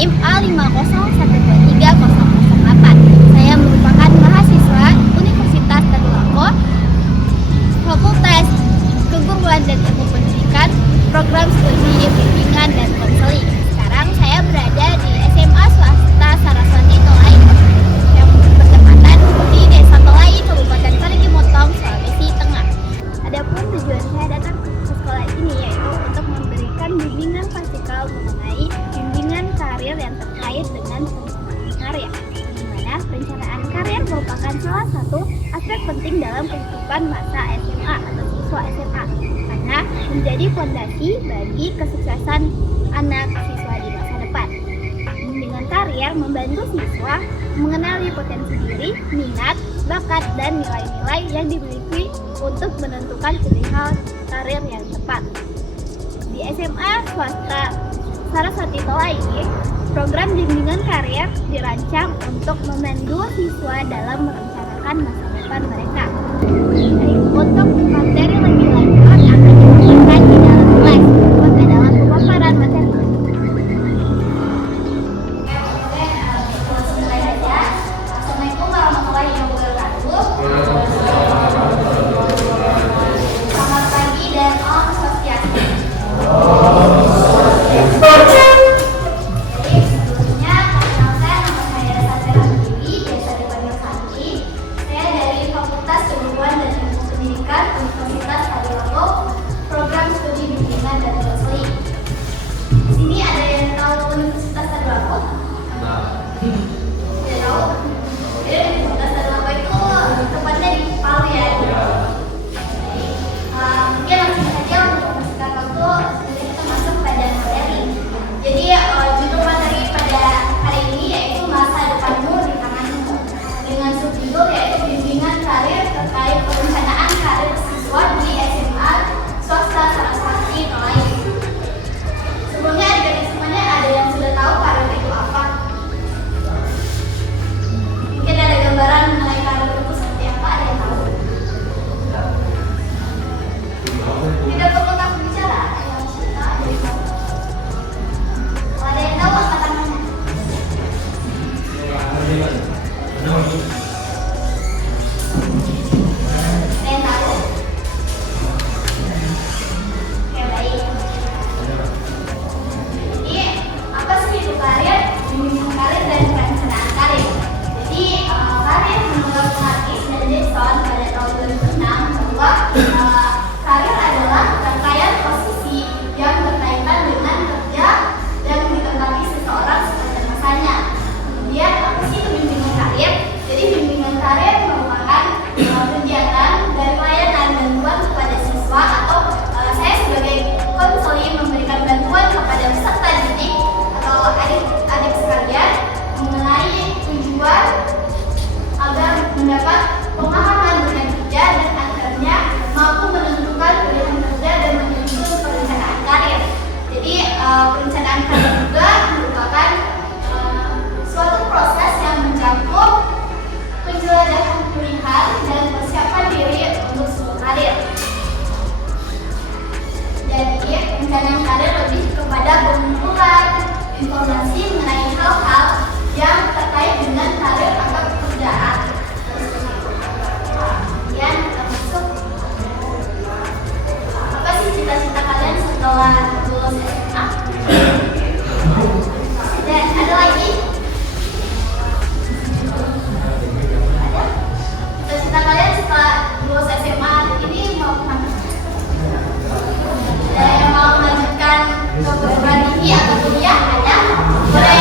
NIM A50123008. Saya merupakan mahasiswa Universitas Tadulako, Fakultas Keguruan dan Ilmu Pendidikan, Program Studi Bimbingan dan Konseling. Sekarang saya berada di SMA Swasta Saraswati Tolai yang bertepatan di Desa Tolai, Kabupaten Parigi Motong, Sulawesi Tengah. Adapun tujuan saya datang ke sekolah ini yaitu untuk memberikan bimbingan praktikal mengenai bimbingan karir yang terkait dengan perencanaan karya, di mana perencanaan karir merupakan salah satu aspek penting dalam kehidupan masa SMA atau siswa SMA, karena menjadi fondasi bagi kesuksesan anak siswa di masa depan. Bimbingan karir membantu siswa mengenali potensi diri, minat, bakat, dan nilai-nilai yang dimiliki untuk menentukan pilihan karir yang tepat. Di SMA Swasta Saraswati Tolai, program bimbingan karir dirancang untuk membantu siswa dalam merencanakan masa depan mereka. Untuk materi lebih lanjut akan dijelaskan di dalam kelas. Berikut adalah pemaparan materi. Assalamualaikum warahmatullahi wabarakatuh. Selamat pagi dan Om Swastiastu. Jadi sebelumnya perkenalkan, nama saya Sandra Dewi, biasa dipanggil Santi. Saya dari Fakultas Keguruan dan Ilmu Pendidikan Universitas Tadulako, Program Studi Bimbingan dan Konseling. Di sini ada yang tahu Universitas Tadulako? Tidak tahu? Jadi Universitas Tadulako itu tepatnya di Palu ya. Mungkin langsung saja untuk mempersingkat waktu, kita masuk pada materi. Jadi judul materi pada hari ini yaitu masa depanmu di tanganmu, dengan subjudul yaitu bimbingan karir terkait perencanaan karir siswa di SMA Swasta Saraswati Tolai. Sebelumnya adik-adik semuanya ada yang sudah tahu karir itu apa? Mungkin ada gambaran mengenai karir itu seperti apa, ada yang tahu? Tidak perlu takut bicara, ada yang cerita, ada yang tahu. Kalau ada yang tahu, angkat tangannya. Ada yang tahu? Oke, baik. Jadi, apa sih itu karir? Bimbingan karir dan perencanaan karir. Jadi, karir menurut Marquis dan Jackson pada tahun 2006 bahwa karir adalah rangkaian posisi yang berkaitan dengan kerja yang ditempati seseorang sepanjang masanya. Kemudian, apa sih itu bimbingan karir? Jadi, bimbingan karir merupakan kegiatan dari layanan bantuan kepada siswa atau saya sebagai konseling memberikan bantuan kepada peserta didik atau adik-adik sekalian mengenai tujuan agar mendapat pemahaman mengenai kerja dan akhirnya mampu menentukan pilihan kerja dan menyusun perencanaan karir. Jadi perencanaan karir juga merupakan suatu proses yang mencakup penjelajahan pilihan dan persiapan diri untuk sebuah karir. Jadi perencanaan karir lebih kepada pengumpulan informasi mengenai hal-hal yang terkait dengan karir atau pekerjaan. Kemudian kita masuk, apa sih cita-cita kalian setelah lulus SMA? Dan ada lagi? Ada? Cita-cita kalian setelah lulus SMA ini mau kemana? Ada yang mau melanjutkan ke perguruan tinggi atau kuliah? Ada? Boleh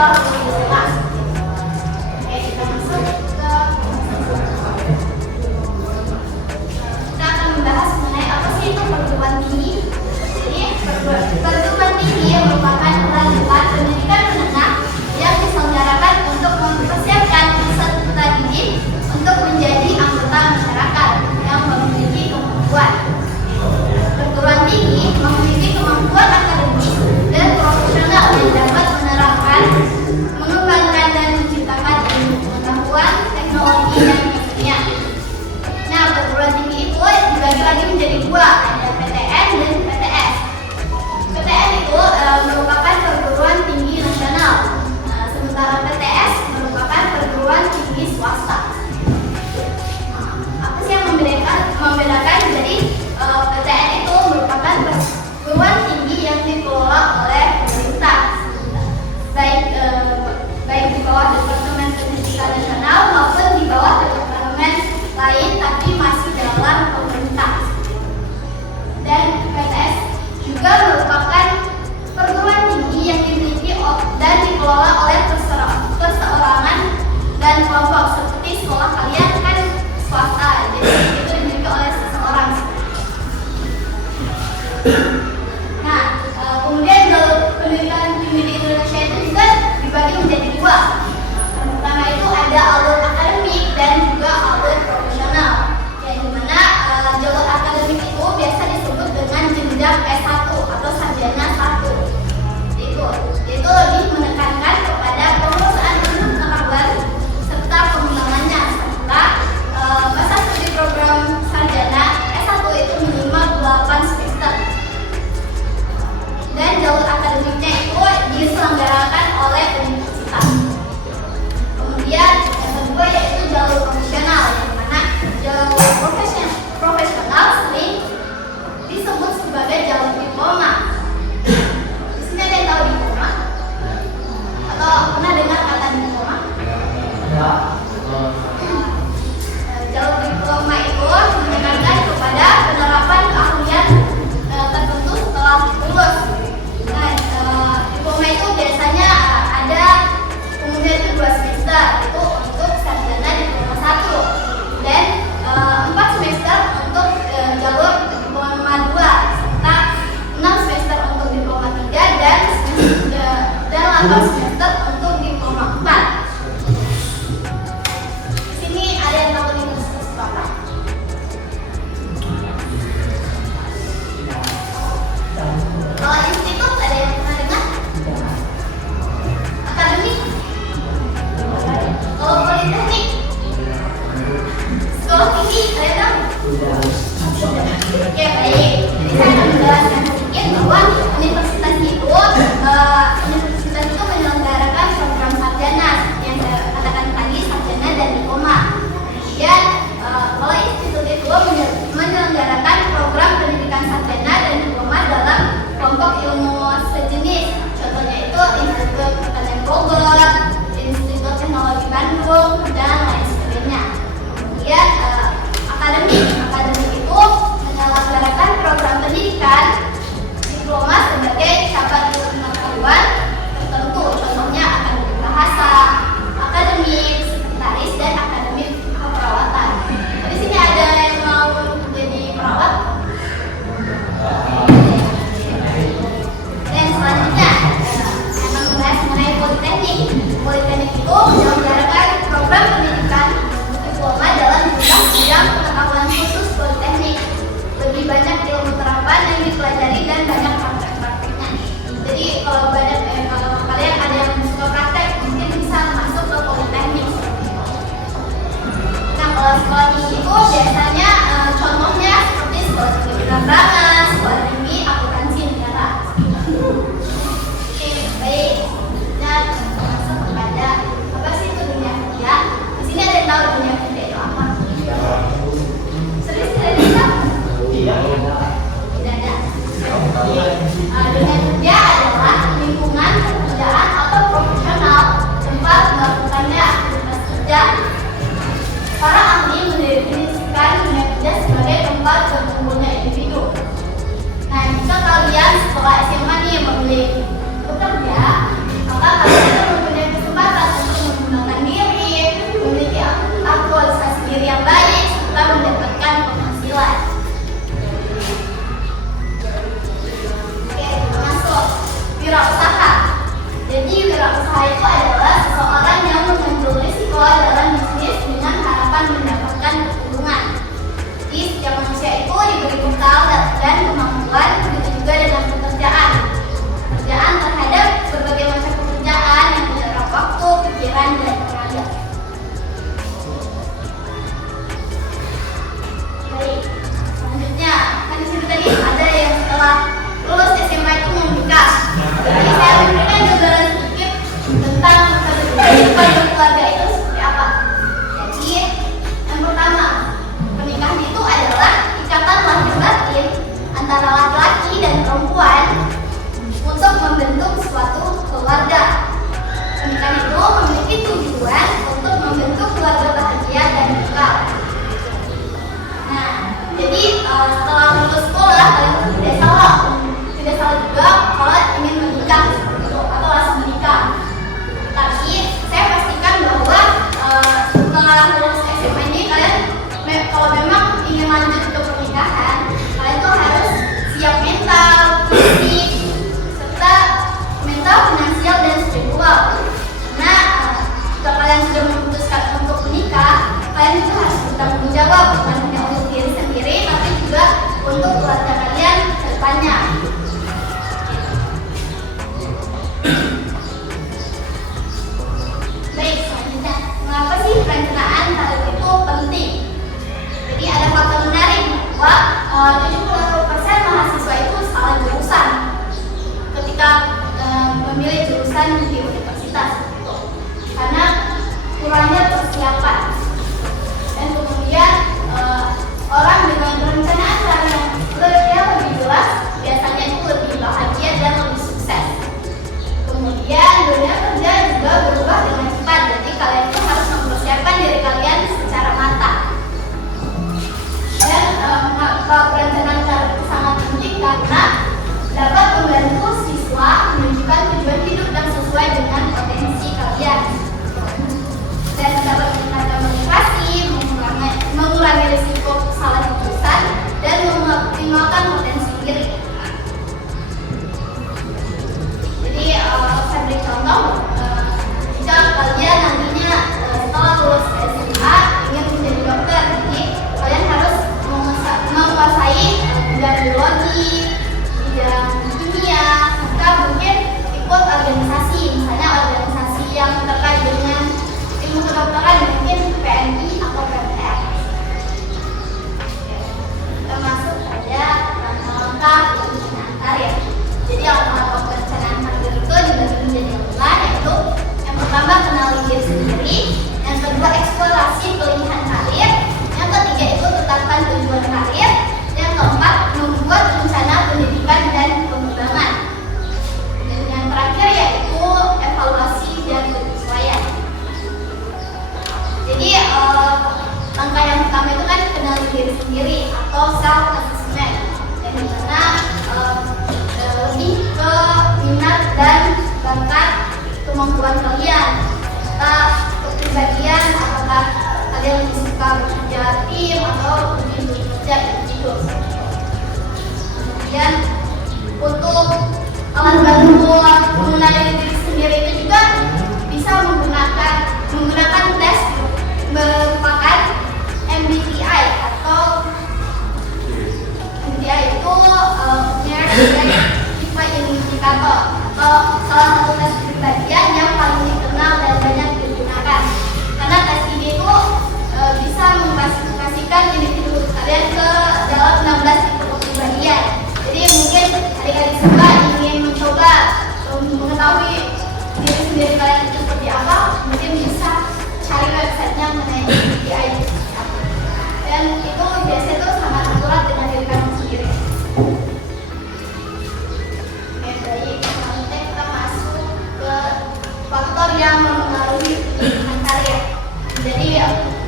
Alhamdulillah. Oke, kita masuk ke kita akan membahas mengenai apa sih itu perguruan tinggi. Jadi perguruan tinggi merupakan kelanjutan pendidikan menengah yang diselenggarakan untuk mempersiapkan peserta didik untuk menjadi anggota masyarakat yang memiliki kemampuan. Perguruan tinggi memiliki kemampuan akademis dan profesional yang dapat menerapkan, mengembangkan dan menciptakan ilmu pengetahuan, teknologi dan kesenian. Nah, perguruan tinggi itu dibagi lagi menjadi dua, ada PTN dan PTS. PTN itu merupakan perguruan tinggi nasional, sementara PTS merupakan perguruan tinggi swasta. Apa sih yang membedakan? Jadi PTN itu merupakan perguruan tinggi yang dikelola oleh pemerintah, baik di bawah Departemen Pendidikan Nasional maupun di bawah departemen lain, tapi masih dalam pemerintah. Dan PTS juga merupakan perguruan tinggi yang dimiliki dan dikelola oleh perseorangan dan kelompok, seperti sekolah kalian kan swasta, jadi itu dimiliki oleh seseorang. Nah, kemudian jalur pendidikan tinggi di Indonesia itu juga dibagi menjadi dua. Yang pertama itu ada alur akademik dan juga alur profesional. Yang dimana jalur akademik itu biasa disebut dengan jenjang S1 atau sarjana 1. Itu lebih menekankan kepada penguasaan ilmu pengetahuan serta pengembangannya. Setelah masa studi program sarjana S1 itu minimal 8 semester. Dan jalur akademiknya itu diselenggarakan oleh universitas. Kemudian yang kedua yaitu jalur profesional, yang mana jalur profesional sering disebut sebagai jalur diploma. Di sini ada yang tahu diploma? Atau pernah dengar kata diploma? Ya. Jalur diploma itu menekankan kepada penerapan keahlian tertentu setelah lulus. Diploma itu biasanya ada umumnya itu 2 semester, itu untuk sarjana diploma 1, dan 4 semester untuk jalur diploma 2, serta 6 semester untuk diploma 3 dan 8 semester untuk diploma 4. Di sini ada yang tahu universitas apa? Kalau institut ada yang pernah dengar? Akademik? Kalau politeknik? Sekolah tinggi ada yang tahu? Ya baik, jadi saya akan menjelaskan sedikit bahwa universitas itu menyelenggarakan program sarjana yang saya katakan tadi, sarjana dan diploma. Kemudian kalau institut itu menyelenggarakan program pendidikan sarjana dan diploma dalam kelompok ilmu sejenis. Contohnya itu Institut Pertanian Bogor, Institut Teknologi Bandung, dan lain sebagainya. Kemudian akademik itu menyelenggarakan program pendidikan diploma sebagai cabang ilmu pengetahuan tertentu. Contohnya akademik bahasa, akademik sekretaris, dan akademik keperawatan. Di sini ada yang mau jadi perawat? Dan selanjutnya akan membahas mengenai politeknik. Politeknik itu menyelenggarakan program pendidikan diploma dalam jumlah bidang pengetahuan khusus politeknik. Lebih banyak ilmu terapan yang dipelajari dan banyak praktek-prakteknya. Jadi kalau kalian ada yang suka praktek, mungkin bisa masuk ke politeknik. Nah, kalau sekolah tinggi itu biasanya contohnya seperti sekolah tinggi penerbangan, sekolah tinggi akuntansi negara. Oke, baik. Dan masuk kepada apa sih itu dunia kerja? Di sini ada yang tahu dunia kerja itu apa? Serius tidak bisa? Tidak ada. Dunia kerja adalah lingkungan lah kalian tidak salah juga kalau ingin menikah atau langsung menikah. Tapi saya pastikan bahwa setelah lulus SMA ini kalian kalau memang ingin lanjut ke pernikahan, kalian tuh harus siap mental, fisik, serta mental, finansial dan spiritual. Karena jika kalian sudah memutuskan untuk menikah, kalian juga harus bertanggung jawab bukan hanya untuk diri sendiri, tapi juga untuk keluarga kalian ke depannya. Baik, selanjutnya, mengapa sih perencanaan karir itu penting? Jadi ada fakta menarik bahwa 70% mahasiswa itu salah jurusan ketika memilih jurusan di universitas itu, karena kurangnya persiapan. Dan kemudian orang dengan perencanaan karir yang lebih jelas biasanya itu lebih bahagia dan lebih sukses. Kemudian dunia kerja juga berubah dengan cepat, jadi kalian itu harus mempersiapkan diri kalian secara matang. Dan mengapa perencanaan karir itu sangat penting? Karena dapat membantu siswa menunjukkan tujuan hidup yang sesuai dengan potensi kalian, dan dapat meningkatkan motivasi, mengurangi risiko salah jurusan, dan mengoptimalkan potensi diri. Jadi saya beri contoh, jika kalian nantinya setelah lulus SMA ingin menjadi dokter, jadi kalian harus menguasai bidang biologi, bidang kimia, maka mungkin ikut organisasi, misalnya organisasi yang terkait dengan ilmu kedokteran, mungkin PNI atau PPR. Termasuk pada langkah-langkah perencanaan karir. Jadi langkah-langkah perencanaan karir itu dibagi menjadi 5, yaitu yang pertama kenali diri sendiri, yang kedua eksplorasi pilihan karir, yang ketiga itu tetapkan tujuan karir, yang keempat membuat rencana pendidikan dan pengembangan, dan yang terakhir yaitu evaluasi dan penyesuaian. Jadi langkah yang pertama itu kan kenali diri sendiri atau self assessment, dan dimana lebih ke minat dan bakat kemampuan kalian, serta kepribadian, apakah kalian lebih suka bekerja tim atau lebih bekerja individu. Kemudian untuk alat bantu mengenali diri sendiri itu juga bisa menggunakan tes merupakan MBTI atau MBTI itu Myers-Briggs Indicator, atau salah satu tes kepribadian yang paling dikenal dan banyak digunakan. Karena tes ini itu bisa mengklasifikasikan individu kalian ke dalam 16 tipe kepribadian. Jadi mungkin adik-adik semua ingin mencoba mengetahui diri sendiri kalian itu seperti apa, mungkin bisa cari websitenya mengenai MBTI, dan itu biasanya itu sangat akurat dengan diri kamu sendiri. Oke, baik, selanjutnya kita masuk ke faktor yang mempengaruhi pilihan karir. Jadi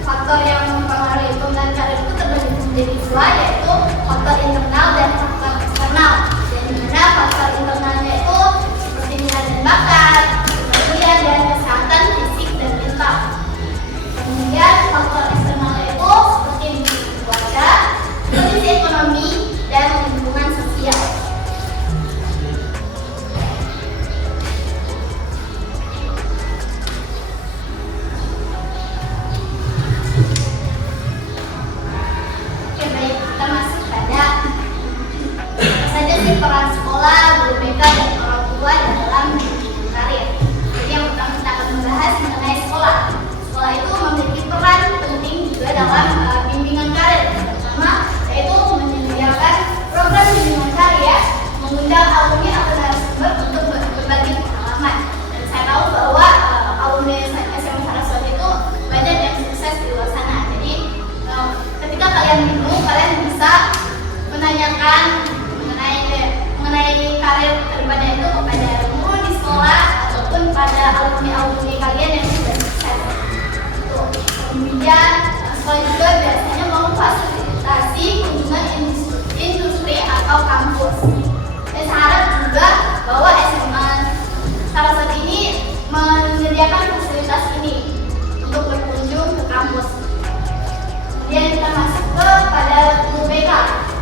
faktor yang mempengaruhi pilihan karir itu terbagi menjadi 2, yaitu faktor internal dan faktor eksternal. Dan dimana faktor internalnya itu seperti minat dan bakat, kepedulian dan kesehatan fisik dan mental. Kemudian faktor eksternalnya itu seperti keluarga, kondisi ekonomi, dan lingkungan sosial. Oke, baik, kita masuk pada apa saja sih peran sekolah, guru BK, dan orang tua dalam karir. Jadi yang pertama kita akan membahas mengenai sekolah. Sekolah itu memiliki peran penting juga dalam bimbingan karir. Pertama, yaitu menyediakan program bimbingan karir, mengundang alumni atau narasumber untuk berbagi pengalaman. Dan saya tahu bahwa alumni SMA Saraswati itu banyak yang sukses di luar sana. Jadi ketika kalian bingung, kalian bisa menanyakan mengenai karir kedepannya itu kepada guru di sekolah ataupun pada alumni kalian yang sudah sukses. Kemudian sekolah juga biasanya memfasilitasi kunjungan industri atau atau kampus. Dan saya harap juga bahwa SMA Saraswati ini menyediakan fasilitas ini untuk berkunjung ke kampus. Kemudian kita masuk kepada guru BK,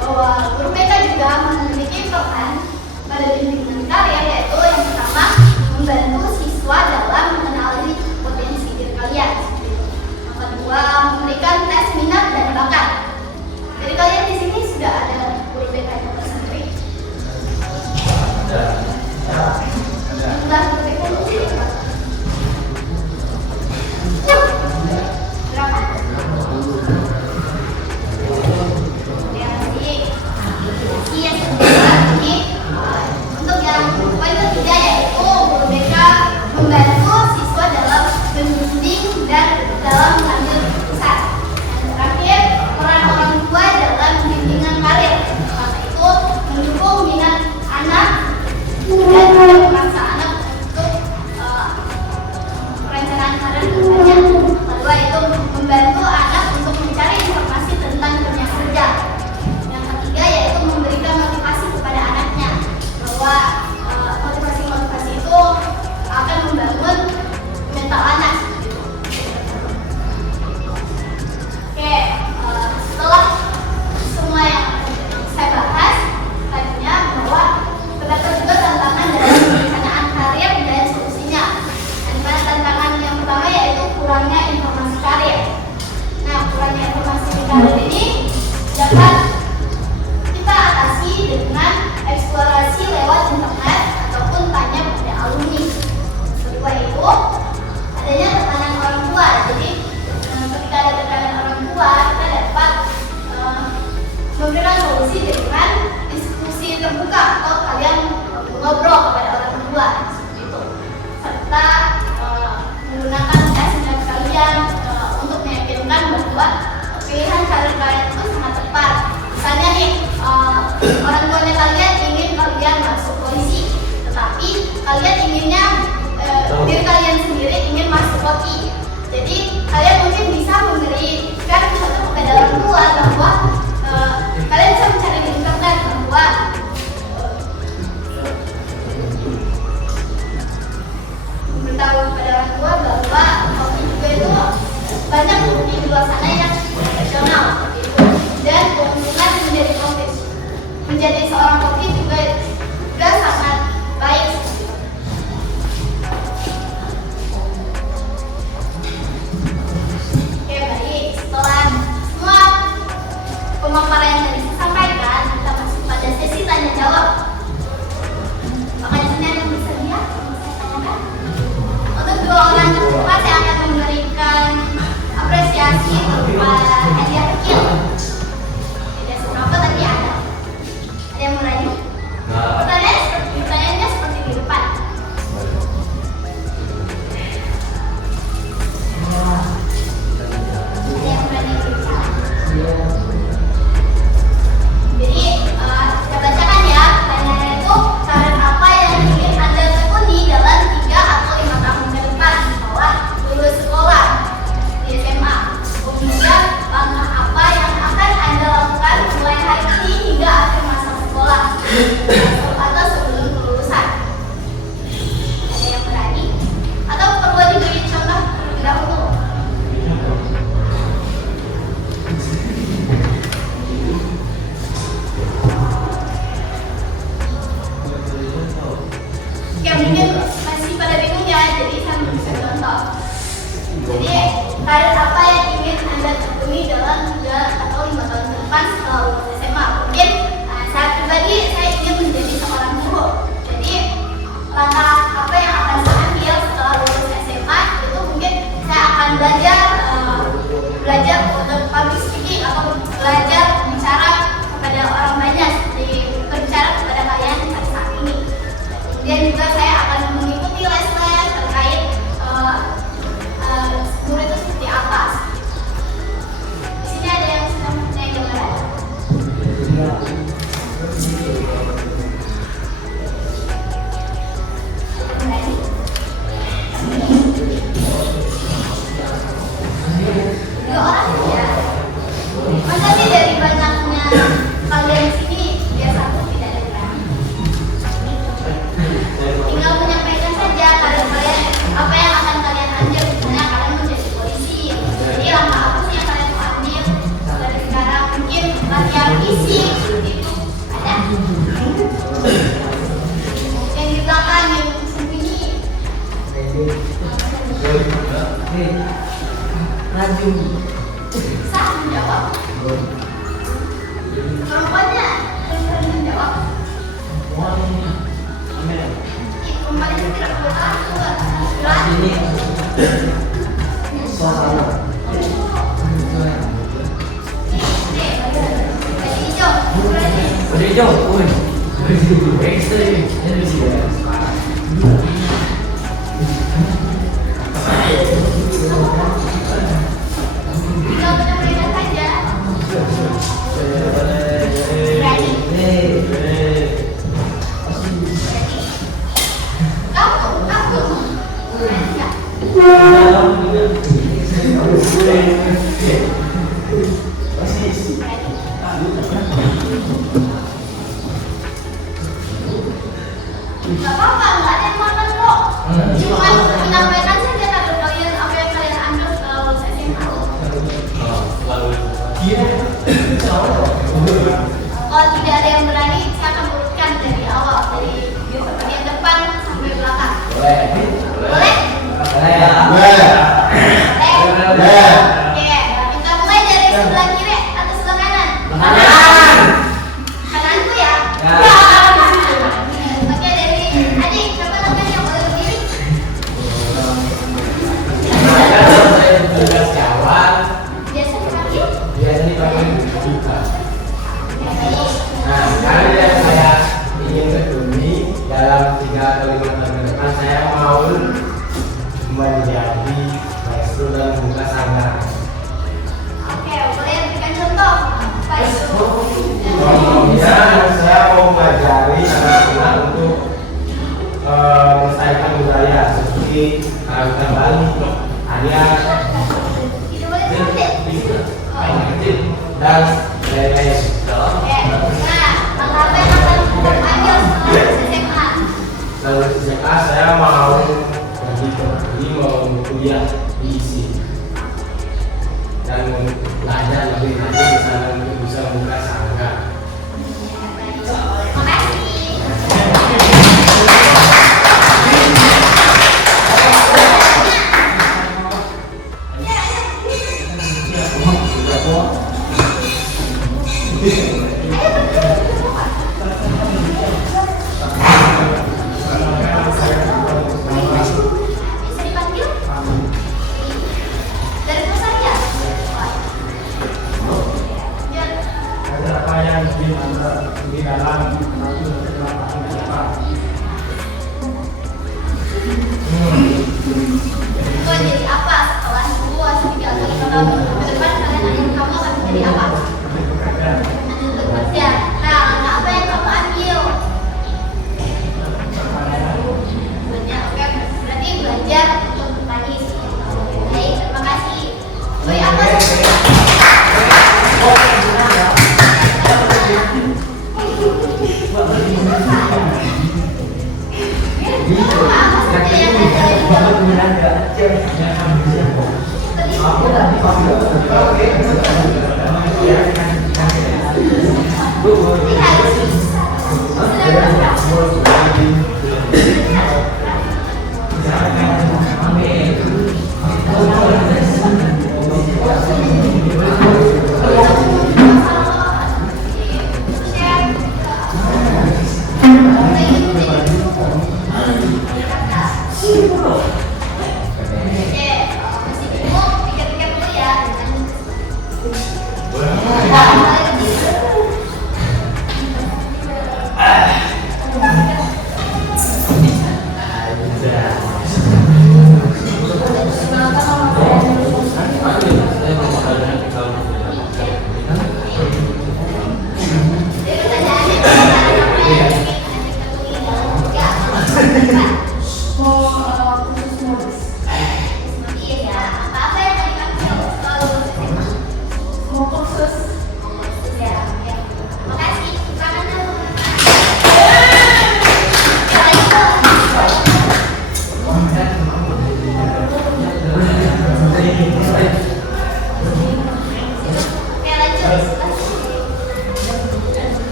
bahwa guru BK juga memiliki peran pada bimbingan karya, yaitu yang pertama membantu siswa dalam mengenali potensi diri kalian. Yang kedua, memberikan tes minat dan bakat. Jadi kalian di sini sudah ada guru BK yang tersendiri? Ada guru BK di sini? Berapa? Iya, ini untuk yang poin ketiga, yaitu guru BK membantu siswa dalam membimbing dan dalam mengambil keputusan. Yang terakhir, peran orang tua dalam bimbingan karir, karena itu mendukung minat anak dan memaksa anak untuk perencanaan karir kedepannya. Kedua, itu membantu anak untuk mencari informasi tentang dunia kerja. Yang ketiga, yaitu memberikan motivasi kepada anaknya, bahwa motivasi itu akan membangun mental anak. Oke, setelah semua yang saya bahas tadinya, bahwa terdapat juga tantangan dalam perencanaan karir dan solusinya. Dan tantangan yang pertama yaitu kurangnya informasi karir. Nah, kurangnya informasi karir ini dapat kita atasi dengan eksplorasi lewat internet ataupun tanya pada alumni. Kedua itu adanya tekanan orang tua. Jadi ketika ada tekanan orang tua, kita dapat memberikan solusi dengan diskusi terbuka atau kalian ngobrol kepada orang tua seperti itu, serta menggunakan tes minat kalian untuk meyakinkan bahwa pilihan karir kalian itu sangat tepat. Misalnya nih, orang tuanya kalian ingin kalian masuk polisi, tetapi kalian inginnya diri kalian sendiri ingin masuk hoki. Jadi kalian mungkin bisa memberikan contoh kepada orang tua bahwa kalian bisa mencari di internet bahwa memberitahu kepada orang tua bahwa hoki juga itu banyak di luar sana yang profesional seperti itu, dan keuntungan menjadi seorang koki juga sangat baik. Oke, baik. Setelah semua pemaparan yang tadi saya sampaikan, kita masuk pada sesi tanya jawab. Apakah di sini ada yang bisa lihat? Saya tanyakan. Untuk dua orang tercepat yang akan memberikan apresiasi berupa hadiah kecil. Tidak seberapa tapi ada. Ada yang mau nanya? Pertanyaannya seperti di depan. Ada yang berani berbicara? Jadi kita bacakan ya. Pertanyaannya itu, karir apa yang ingin Anda tekuni dalam 3 atau 5 tahun ke depan setelah lulus sekolah di SMA? Kemudian langkah apa yang akan Anda lakukan mulai hari ini hingga akhir masa sekolah atau sebelum kelulusan? Ada yang berani? Atau perlu diberi contoh terlebih dahulu? Oke, mungkin masih pada bingung ya, jadi saya memberikan contoh. Jadi, karir apa yang ingin Anda tekuni dalam 3 atau 5 tahun ke depan setelah lulus SMA? Mungkin saya pribadi, saya ingin menjadi seorang guru. Jadi, langkah apa yang akan saya ambil setelah lulus SMA itu mungkin saya akan belajar untuk public speaking atau belajar bicara kepada orang banyak, seperti berbicara kepada kalian pada saat ini. Dan juga saya akan mengikuti les-les terkait guru itu seperti apa. Di sini ada yang sedang mempunyai gambaran. Sah menjawab. Perempuannya menjawab. Perempuannya tidak boleh Ini suasana. Udah hijau, woi. Ekstrim, ini sih ya. Gak apa-apa, nggak ada yang makan kok. Cuma menyampaikan saja kata kalian apa yang kalian ambil setelah lulus SMA. Kalau tidak ada yang berani, saya akan urutkan dari awal, dari bagian depan sampai belakang. Boleh? Boleh. Oke, kita mulai dari sebelah kiri atau sebelah kanan? Kanan. Kananku ya. Oke, dari adik, siapa namanya yang boleh berdiri? Biasa dipanggil? Nah, sekarang yang saya ingin ketumi dalam 3 atau 5 tahun ke depan, saya mau menjadi maestro dalam buka sanggar. Oke, boleh berikan contoh. Apa itu? Contohnya, saya mau mengajari anak-anak untuk melestarikan budaya seperti karawitan Bali, Arya, Tidak boleh sebut. dan lain-lain. Oke, nah, langkah apa yang akan kita ambil setelah lulus SMA? Lalu SMA saya mau mau kuliah di ISI dan mau belajar lebih lanjut untuk bisa membuka sanggar. Terima kasih. Bisa dipanggil? Dari mana saja? Ya. Ada apa yang ingin Anda di dalam satu kesempatan ke depan? Kau jadi apa setelah 2, 3, atau 5 tahun ke depan kalian akan kamu akan menjadi apa? Nanti untuk kerja. Nah, langkah apa yang kamu ambil? Banyak, oke. Berarti belajar untuk bertani. Baik, terima kasih. Boy, apa sih?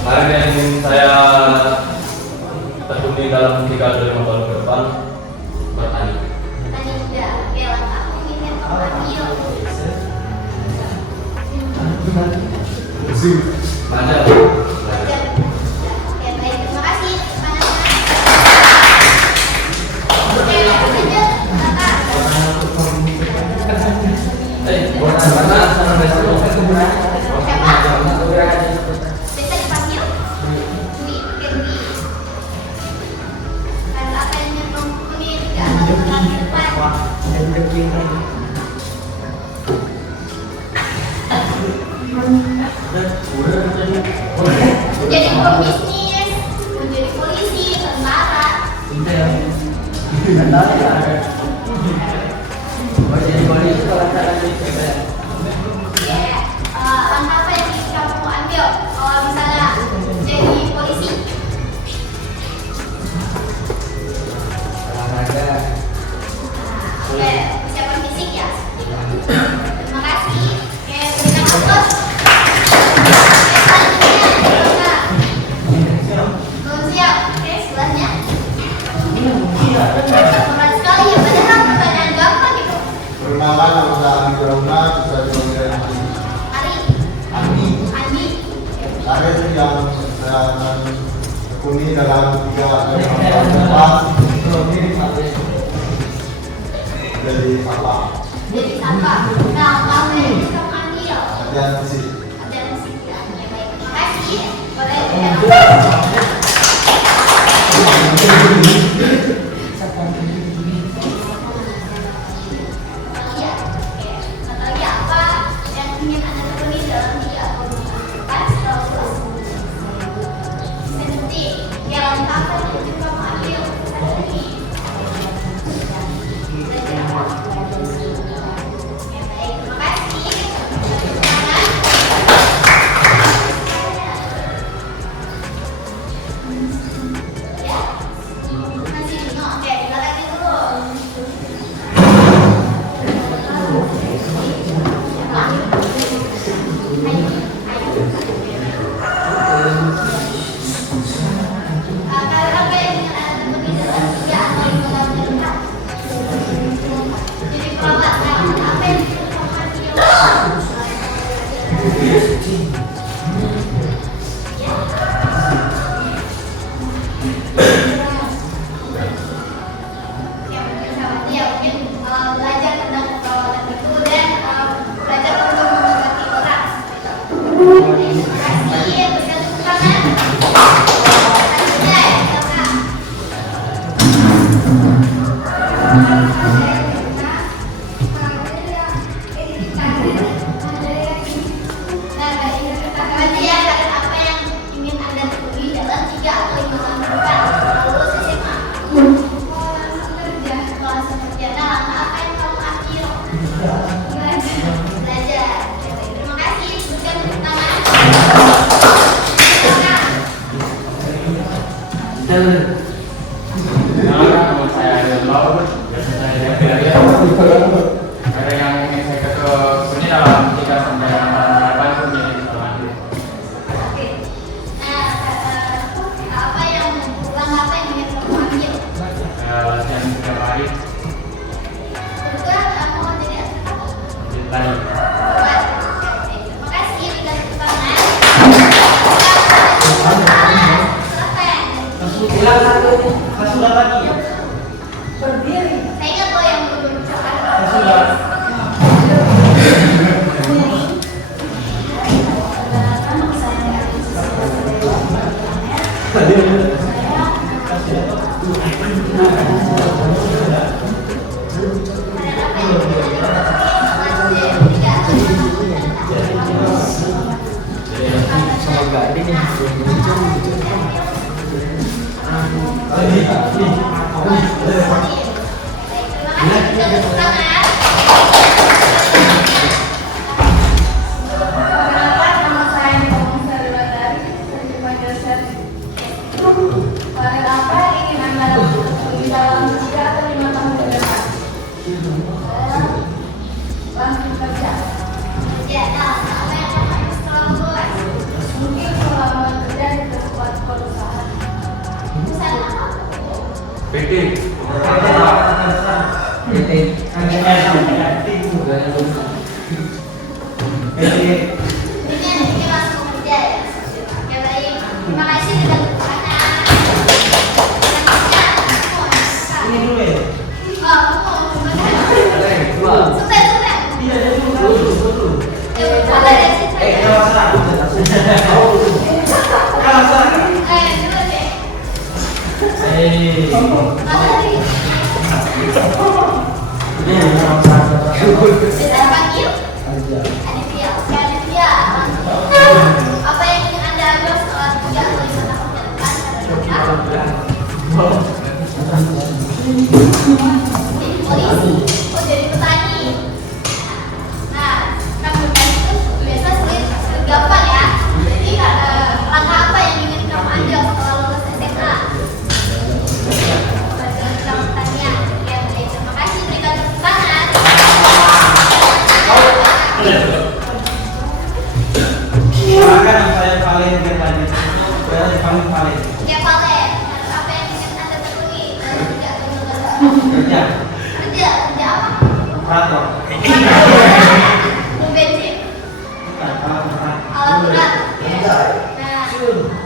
Hari yang saya tekuni dalam 3 atau 5 tahun ke depan bertani. Tadi juga, oke langkah ingin Adil. Belajar. Oke baik, terima kasih. Oke, lanjut. Karena sama besok Siapa? Bisa dipanggil? Dwi, Firdi. Karena apa yang memenuhi 3 atau 5 tahun ke depan. Jadi pebisnis, menjadi polisi, tentara. Langkah apa yang kamu ambil kalau misalnya jadi polisi? Oke, persiapan fisik ya. Terima kasih. Oke, berikan aplaus. Belum siap. Oke, sebelahnya. Berat sekali ya, padahal pertanyaan gampang gitu. Perkenalan, nama saya Andi Barauna, bisa dipanggil Ari, Andi. Andi, Karir yang saya akan tekuni dalam 3 atau 5 tahun ke depan dari apa? jadi apa? Nah, apa yang bisa kamu ambil? Latihan fisik. Ada musik ya. Oke, baik. Terima kasih. Boleh berikan aplaus. Iya. Oke. Satu lagi apa yang ingin Anda tekuni dalam 3 atau 5 tahun ke depan setelah lulus? Seperti langkah apa yang ingin kamu ambil saat ini? Belajar apa? Oke, baik. Terima kasih. Tepuk tangan. Berarti ya, kalian apa yang ingin Anda temui dalam 3 atau 5 tahun ke depan setelah lulus SMA? Langsung kerja. Nah, langkah apa yang kamu ambil? Belajar. Terima kasih. Berikan tepuk tangan. Nama saya Adel, ada yang ingin saya ketemu dalam 3 sampai 8 tahun menjadi seorang. Oke. Nah, apa yang langkah apa yang ingin kamu ambil? Latihan setiap hari. Kedua, mau jadi atlet apa? Lari. Terima kasih. Berikan tepuk tangan. Silakan. Saya ingat loh yang belum Ini langsung kerja ya. Oke, baik. Terima kasih sudah berkenan. Ini dulu ya. Sudah. Apa yang ingin Anda ambil setelah 3 atau 5 tahun ke depan? Jadi polisi, jadi petani. Nah, kan petani itu biasa sulit gampang ya. Jadi langkah apa yang ingin kamu ambil setelah lulus SMA? Belajar pertanian. Ya, baik. Terima kasih. Berikan tepuk tangan. Ya, Valen. Apa yang ingin Anda tekuni dalam 3 atau 5 tahun? Kerja apa? Bensin. Alat berat. Nah,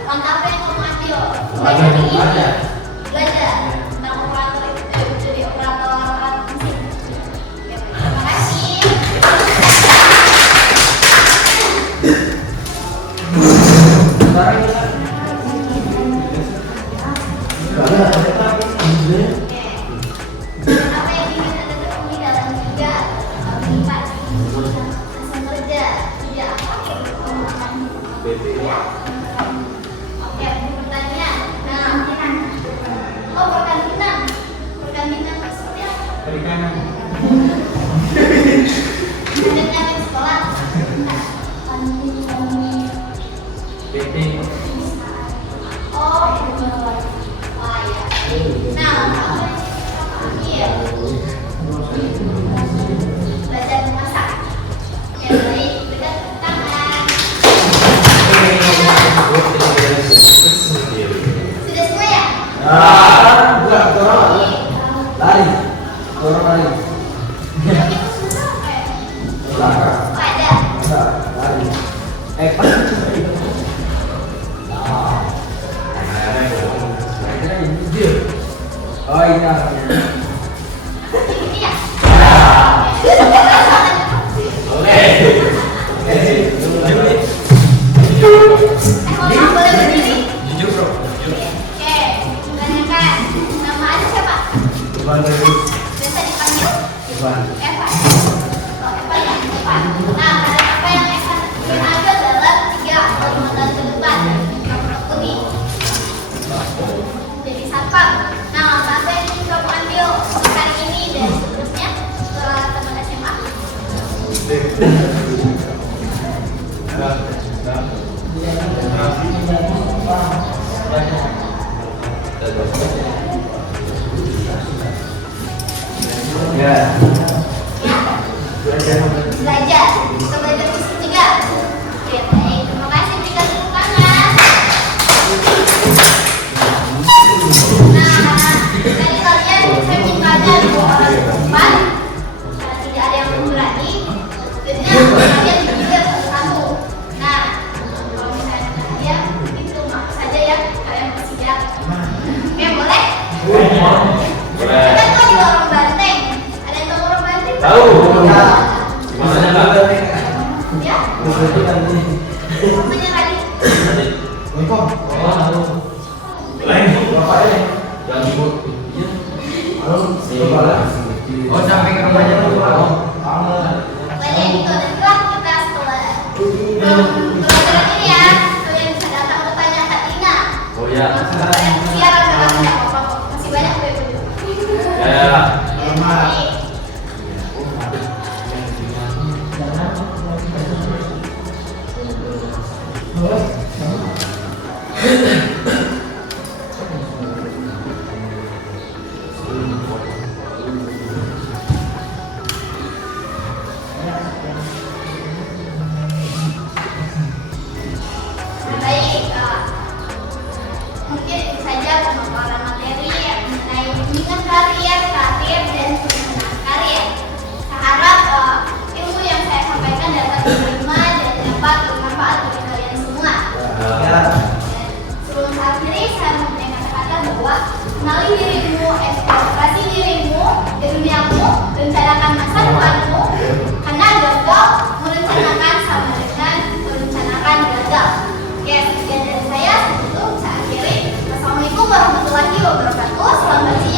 langkah apa yang kamu ambil? Belajar tentang operator itu, jadi operator alat mesin. Ya, terima kasih. Apa yang ingin Anda tekuni dalam 3 atau 5 tahun? Langsung kerja. Kerja apa? Oke, pertanyaan. Nah, pertanian. Pertanian seperti apa? Pertanian di sekolah. Oh, wah ya. Nah, apa yang kamu ambil? Belajar memasak. Ya, baik. Berikan tepuk tangan. Sudah semua ya? Lari. Orang lari. Yang itu sudah apa? Belakang. Oh, ada. Lari. Oh iya. Ini ya? Kamu boleh berdiri? Jujur bro. Oke, tanyakan. Nama Anda siapa? Evan. Evan. Oh, Evan ya, Evan. Nah, apa yang Evan ingin ambil dalam 3 atau 5 tahun ke depan? Kamu kuning. Jadi satpam. Nah, apa yang ingin kamu ambil hari ini dan seterusnya setelah teman SMA? Ya. Ya, belajar. Kita belajar fisik juga. Oke, baik. Terima kasih. Berikan tepuk tangan. Nah, dari kalian saya minta ada 2 orang di depan. Karena tidak ada yang berani. Jadinya kalian dipilih satu-satu. Nah, kalau misalnya kalian itu maaf saja ya, kalian bersiap. Oke, boleh? Boleh. Kan tadi orang banteng. Ada yang tahu orang banteng? Tahu. Ya. Masanya Kak? Ya? Namanya tadi. Waalaikumsalam. Yang ibu. Oh, sampai ke rumahnya tuh. Banyak itu nantilah kita setelah pelajaran ini ya, kalian bisa datang ke tanya Kak Tina. Oh ya. Kalian siaran dengan tidak apa-apa, masih banyak bebek. Ya. Baik. Baik, mungkin itu saja pemaparan materi mengenai bimbingan karir, dan perencanaan karir. Saya harap ilmu yang saya sampaikan dapat diterima dan dapat bermanfaat bagi kalian semua. Ya. Sebelum saya akhiri, saya mempunyai kata-kata bahwa kenali dirimu, eksplorasi dirimu, duniamu, rencanakan masa depanmu, karena gagal merencanakan sama dengan merencanakan gagal. Oke, sekian dari saya. Sebelum saya akhiri, Assalamualaikum warahmatullahi wabarakatuh. Selamat siang.